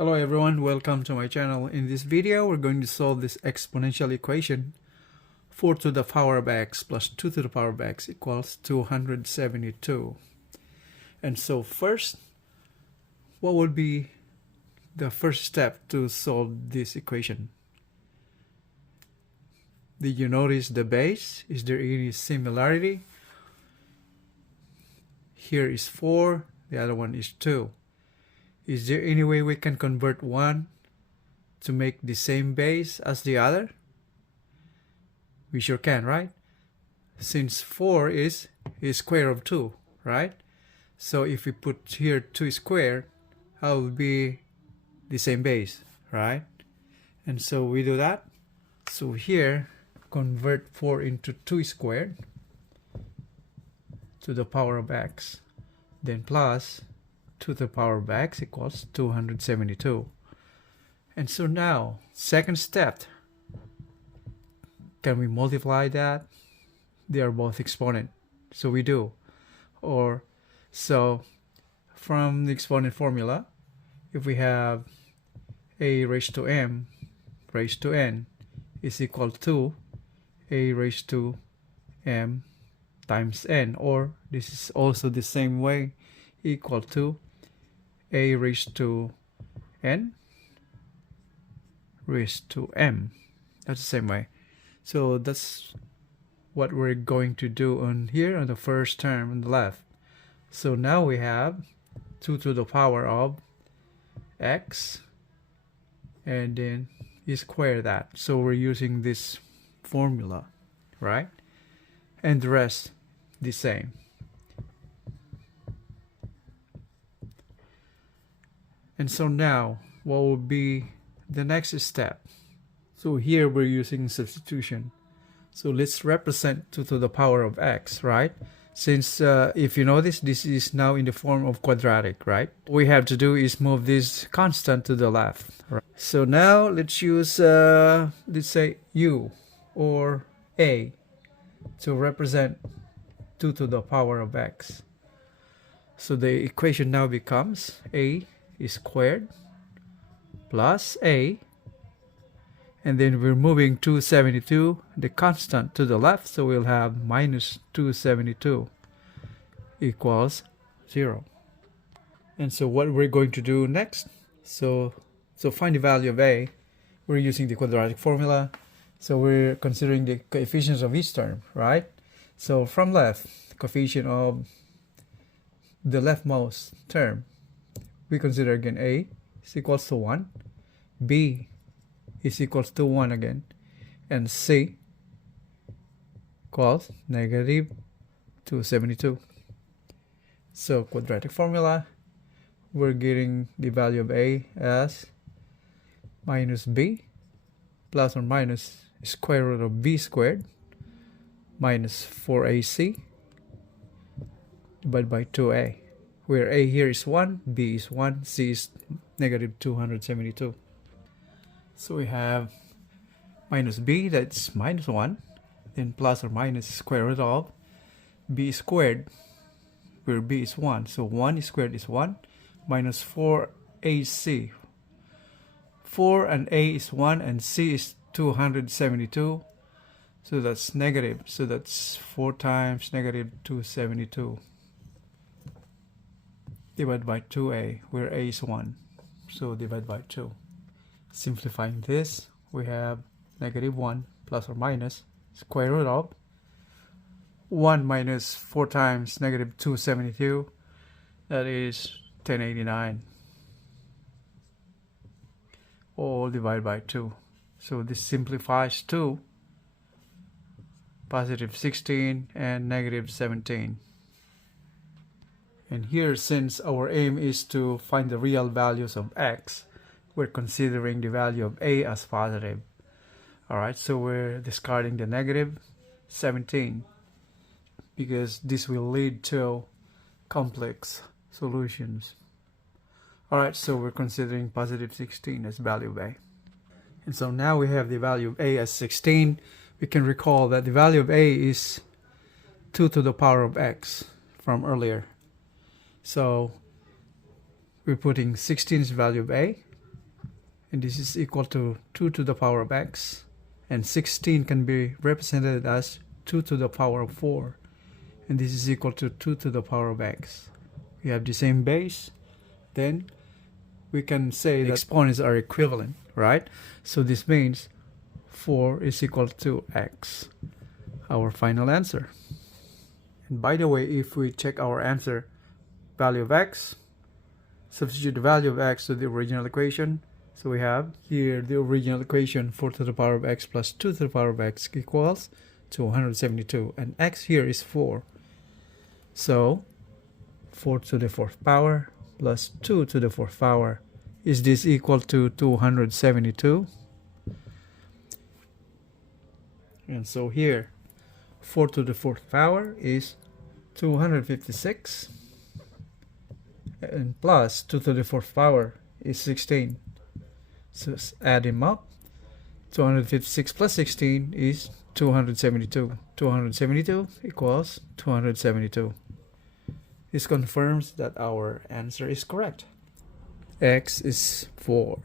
Hello everyone, welcome to my channel. In this video, we're going to solve this exponential equation 4 to the power of x plus 2 to the power of x equals 272. And so first, what would be the first step to solve this equation? Did you notice the base? Is there any similarity? Here is 4, the other one is 2. Is there any way we can convert one to make the same base as the other? We sure can, right? Since 4 is square of 2, right? So if we put here 2 squared, that will be the same base, right? And so we do that. So here, convert 4 into 2 squared to the power of x, then plus 2 to the power of x equals 272. And so now, second step, can we multiply that? They are both exponent, so we do. Or, so from the exponent formula, if we have a raised to m raised to n is equal to a raised to m times n, or this is also the same way, equal to a raised to n raised to m. That's the same way. So that's what we're going to do on here on the first term on the left. So now we have 2 to the power of x, and then you square that. So we're using this formula, right? And the rest the same. And so now, what will be the next step? So here we're using substitution. So let's represent 2 to the power of x, right? Since if you notice, this is now in the form of quadratic, right? What we have to do is move this constant to the left. Right? So now let's use, let's say u or a to represent 2 to the power of x. So the equation now becomes a squared plus a, and then we're moving 272, the constant, to the left, so we'll have minus 272 equals 0. And so what we're going to do next, so find the value of a. We're using the quadratic formula, so we're considering the coefficients of each term, right? So from left, the coefficient of the leftmost term, we consider again a is equals to 1, b is equals to 1 again, and c equals negative 272. So quadratic formula, we're getting the value of a as minus b plus or minus square root of b squared minus 4ac divided by 2a, where a here is 1, b is 1, c is negative 272. So we have minus b, that's minus 1, then plus or minus square root of b squared, where b is 1. So 1 squared is 1, minus 4ac. 4 and a is 1, and c is 272. So that's negative. So that's 4 times negative 272. Divided by 2a, where a is 1. So divide by 2. Simplifying this, we have negative 1 plus or minus square root of 1 minus 4 times negative 272, that is 1089, all divided by 2. So this simplifies to positive 16 and negative 17. And here, since our aim is to find the real values of x, we're considering the value of a as positive. Alright, so we're discarding the negative 17 because this will lead to complex solutions. Alright, so we're considering positive 16 as value of a. And so now we have the value of a as 16. We can recall that the value of a is 2 to the power of x from earlier. So we're putting 16's value of a and this is equal to 2 to the power of x, and 16 can be represented as 2 to the power of 4, and this is equal to 2 to the power of x. We have the same base, then we can say that exponents are equivalent, right? So this means 4 is equal to x, our final answer. And by the way, if we check our answer, value of x, substitute the value of x to the original equation. So we have here the original equation, 4 to the power of x plus 2 to the power of x equals 272. And x here is 4. So 4 to the 4th power plus 2 to the 4th power. Is this equal to 272? And so here, 4 to the 4th power is 256. And plus 2 to the 4th power is 16. So add them up. 256 plus 16 is 272. 272 equals 272. This confirms that our answer is correct. X is 4.